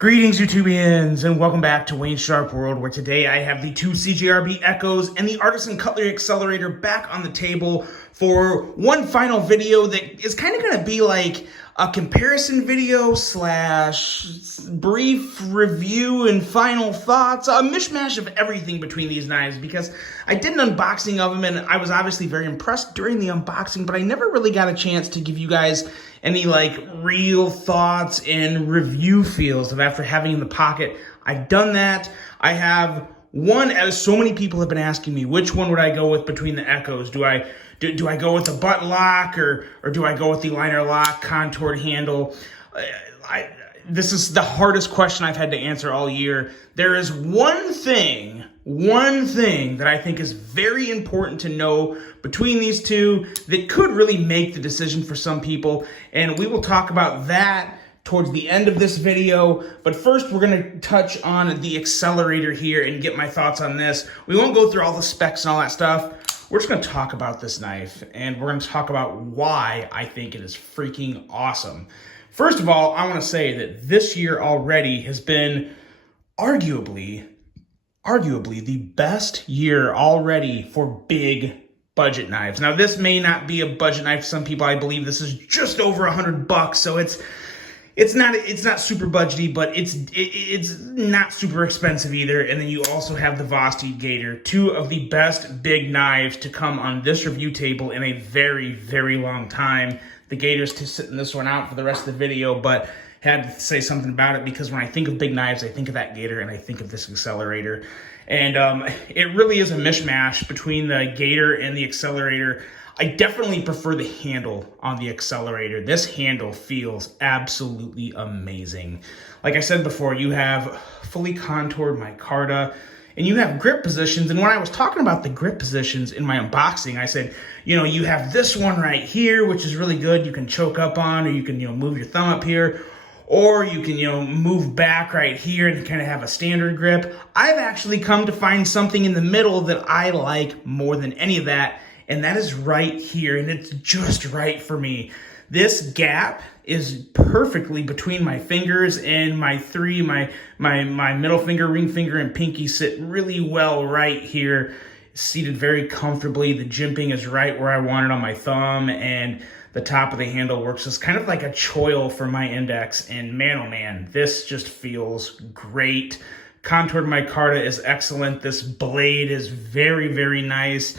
Greetings, YouTubians, and welcome back to Wayne's Sharp World, where today I have the two CJRB Ekkos and the Artisan Cutlery Xcellerator back on the table for one final video that is kind of going to be like a comparison video slash brief review and final thoughts, a mishmash of everything between these knives, because I did an unboxing of them and I was obviously very impressed during the unboxing, but I never really got a chance to give you guys any like real thoughts and review feels of after having in the pocket. I've done that. I have one, as so many people have been asking me, which one would I go with between the Ekkos? Do I go with the butt lock or do I go with the liner lock contoured handle? This is the hardest question I've had to answer all year. There is one thing that I think is very important to know between these two that could really make the decision for some people, and we will talk about that towards the end of this video. But first, we're going to touch on the Xcellerator here and get my thoughts on this. We won't go through all the specs and all that stuff. We're just going to talk about this knife, and we're going to talk about why I think it is freaking awesome. First of all, I want to say that this year already has been arguably the best year already for big budget knives. Now, this may not be a budget knife for some people. I believe this is just over $100, so it's not super budgety, but it's not super expensive either. And then you also have the boast Gator, two of the best big knives to come on this review table in a very, very long time. The Gator's to sitting this one out for the rest of the video, but had to say something about it because when I think of big knives, I think of that Gator and I think of this Xcellerator. And it really is a mishmash between the Gator and the Xcellerator. I definitely prefer the handle on the Xcellerator. This handle feels absolutely amazing. Like I said before, you have fully contoured micarta, and you have grip positions. And when I was talking about the grip positions in my unboxing, I said, you have this one right here, which is really good. You can choke up on, or you can, move your thumb up here, or you can, move back right here and kind of have a standard grip. I've actually come to find something in the middle that I like more than any of that, and that is right here, and it's just right for me. This gap is perfectly between my fingers, and my middle finger, ring finger, and pinky sit really well right here, seated very comfortably. The jimping is right where I want it on my thumb, and the top of the handle works as kind of like a choil for my index, and man, oh man, this just feels great. Contoured micarta is excellent. This blade is very, very nice.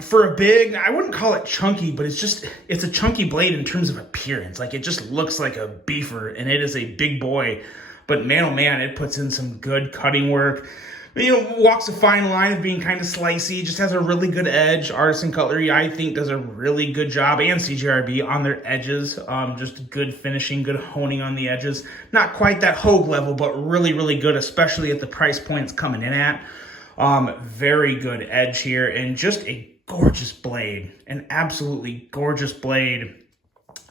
For a big, I wouldn't call it chunky, but it's a chunky blade in terms of appearance. Like, it just looks like a beefer, and it is a big boy. But man, oh man, it puts in some good cutting work. Walks a fine line of being kind of slicey, just has a really good edge. Artisan Cutlery, I think, does a really good job, and CJRB, on their edges. Just good finishing, good honing on the edges. Not quite that Hogue level, but really, really good, especially at the price point it's coming in at. Very good edge here, and just a gorgeous blade, an absolutely gorgeous blade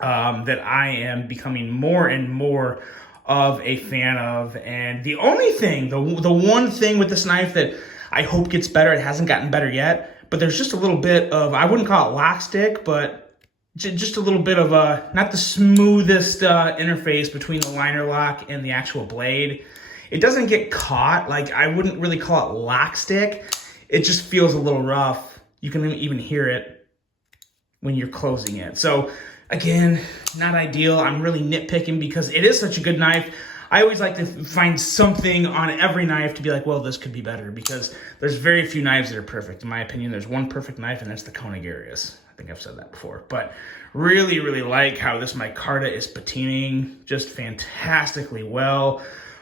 that I am becoming more and more of a fan of. And the only thing, the one thing with this knife that I hope gets better, it hasn't gotten better yet, but there's just a little bit of, I wouldn't call it lock stick, but just a little bit of not the smoothest interface between the liner lock and the actual blade. It doesn't get caught. Like, I wouldn't really call it lock stick. It just feels a little rough. You can even hear it when you're closing it. So again, not ideal. I'm really nitpicking because it is such a good knife. I always like to find something on every knife to be like, well, this could be better, because there's very few knives that are perfect. In my opinion, there's one perfect knife, and that's the Koenig Arius. I think I've said that before, but really, really like how this micarta is patining just fantastically well.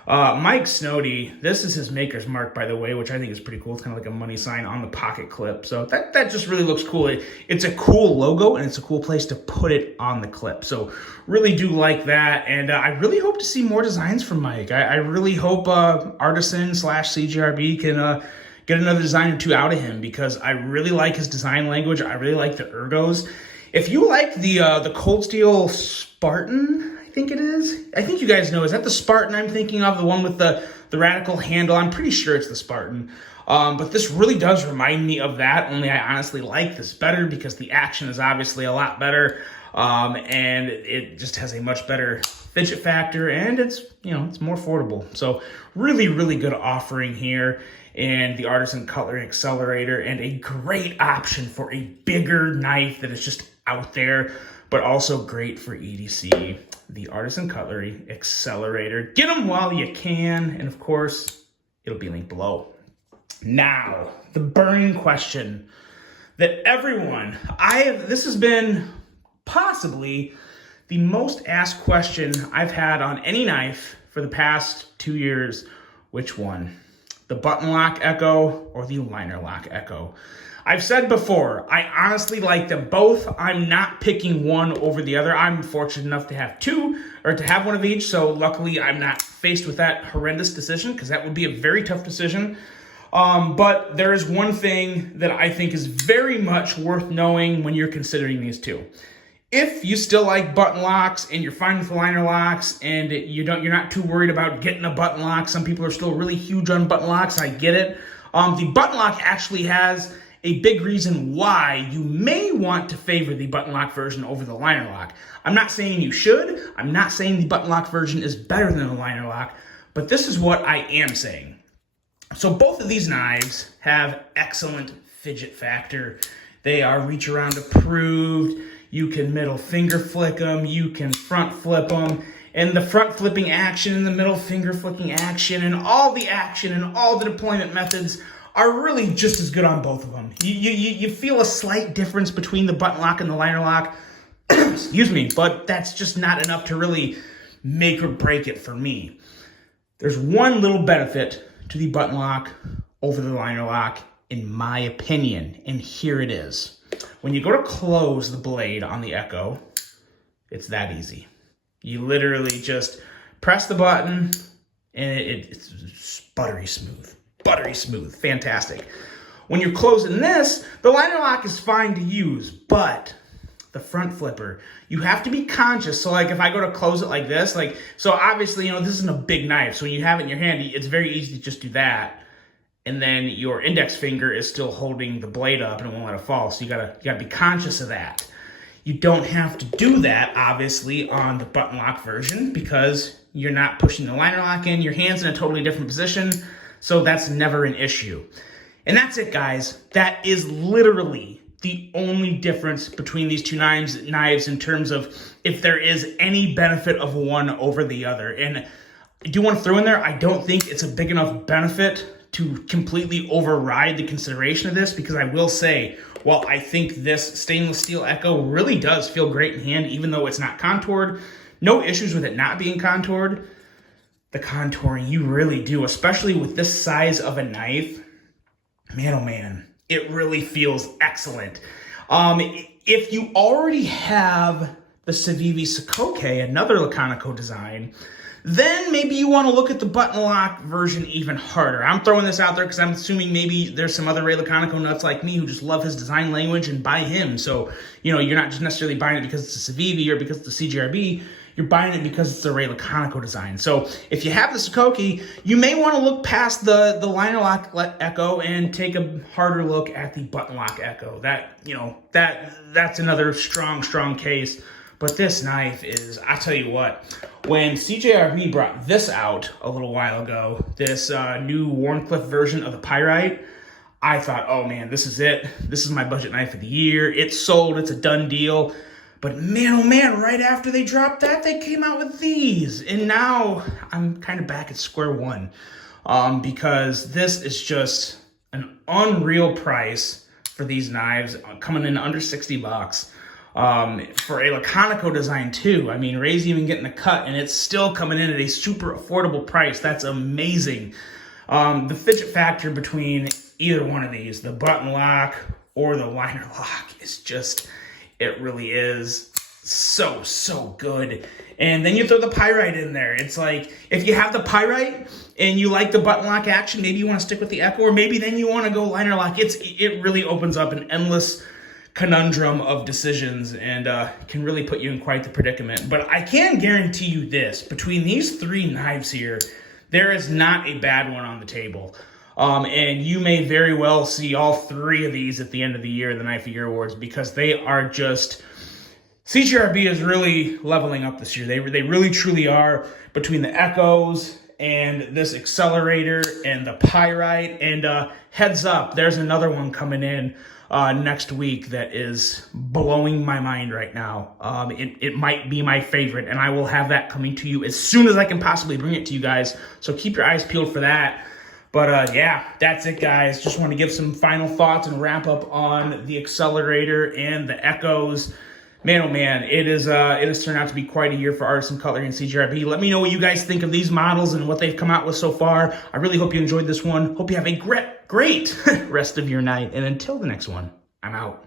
Mike Snowdy, this is his maker's mark, by the way, which I think is pretty cool. It's kind of like a money sign on the pocket clip. So that just really looks cool. It's a cool logo, and it's a cool place to put it on the clip. So really do like that. And I really hope to see more designs from Mike. I really hope Artisan / CJRB can get another design or two out of him, because I really like his design language. I really like the ergos. If you like the Cold Steel Spartan, I think it is. I think you guys know. Is that the Spartan I'm thinking of? The one with the radical handle? I'm pretty sure it's the Spartan. But this really does remind me of that, only I honestly like this better because the action is obviously a lot better. And it just has a much better fidget factor, and it's, you know, it's more affordable. So really, really good offering here. And the Artisan Cutlery Xcellerator, and a great option for a bigger knife that is just out there, but also great for EDC. The Artisan Cutlery Xcellerator. Get them while you can, and of course, it'll be linked below. Now, the burning question that everyone, this has been possibly the most asked question I've had on any knife for the past 2 years. Which one? The button lock Ekko or the liner lock Ekko? I've said before, I honestly like them both. I'm not picking one over the other. I'm fortunate enough to have two, or to have one of each, so luckily I'm not faced with that horrendous decision, because that would be a very tough decision. But there is one thing that I think is very much worth knowing when you're considering these two. If you still like button locks and you're fine with the liner locks and you're not too worried about getting a button lock, some people are still really huge on button locks, I get it. The button lock actually has a big reason why you may want to favor the button lock version over the liner lock. I'm not saying you should. I'm not saying the button lock version is better than the liner lock, but this is what I am saying. So both of these knives have excellent fidget factor. They are reach around approved. You can middle finger flick them. You can front flip them. And the front flipping action and the middle finger flicking action and all the deployment methods are really just as good on both of them. You feel a slight difference between the button lock and the liner lock, excuse me, but that's just not enough to really make or break it for me. There's one little benefit to the button lock over the liner lock, in my opinion, and here it is. When you go to close the blade on the Ekko, it's that easy. You literally just press the button and it's buttery smooth. Buttery smooth, fantastic. When you're closing this, the liner lock is fine to use, but the front flipper, you have to be conscious. So like if I go to close it like this, so obviously, you know, this isn't a big knife. So when you have it in your hand, it's very easy to just do that. And then your index finger is still holding the blade up and it won't let it fall. So you gotta be conscious of that. You don't have to do that, obviously, on the button lock version, because you're not pushing the liner lock in. Your hand's in a totally different position. So that's never an issue. And that's it, guys. That is literally the only difference between these two knives in terms of if there is any benefit of one over the other. And I do want to throw in there, I don't think it's a big enough benefit to completely override the consideration of this, because I will say, while I think this stainless steel Ekko really does feel great in hand, even though it's not contoured, no issues with it not being contoured. The contouring, you really do, especially with this size of a knife. Man, oh man, it really feels excellent. If you already have the Civivi Sokoke, another Laconico design, then maybe you want to look at the button lock version even harder. I'm throwing this out there because I'm assuming maybe there's some other Ray Laconico nuts like me who just love his design language and buy him. So, you know, you're not just necessarily buying it because it's a Civivi or because it's a CJRB. You're buying it because it's a Ray Laconico design. So if you have the Sokoke, you may want to look past the liner lock Ekko and take a harder look at the button lock Ekko. That's another strong case. But this knife is, I tell you what, when CJRB brought this out a little while ago, this new Wharncliffe version of the Pyrite, I thought, oh man, this is it. This is my budget knife of the year. It's sold, it's a done deal. But man, oh man, right after they dropped that, they came out with these. And now I'm kind of back at square one, because this is just an unreal price for these knives, coming in under 60 bucks. For a Laconico design too. I mean, Ray's even getting a cut and it's still coming in at a super affordable price. That's amazing. The fidget factor between either one of these, the button lock or the liner lock, is just, it really is so good. And then you throw the Pyrite in there. It's like, if you have the Pyrite and you like the button lock action, maybe you want to stick with the Ekko, or maybe then you want to go liner lock. It really opens up an endless conundrum of decisions and can really put you in quite the predicament. But I can guarantee you this, between these three knives here, there is not a bad one on the table. And you may very well see all three of these at the end of the year, the Knife of Year Awards, because they are just CJRB is really leveling up this year. They really truly are, between the Ekkos and this accelerator and the Pyrite. And heads up, there's another one coming in next week that is blowing my mind right now. It might be my favorite, and I will have that coming to you as soon as I can possibly bring it to you guys. So keep your eyes peeled for that. But yeah, that's it, guys. Just want to give some final thoughts and wrap up on the accelerator and the Ekkos. Man, oh man, it has turned out to be quite a year for Artisan Cutlery and CJRB. Let me know what you guys think of these models and what they've come out with so far. I really hope you enjoyed this one. Hope you have a great rest of your night. And until the next one, I'm out.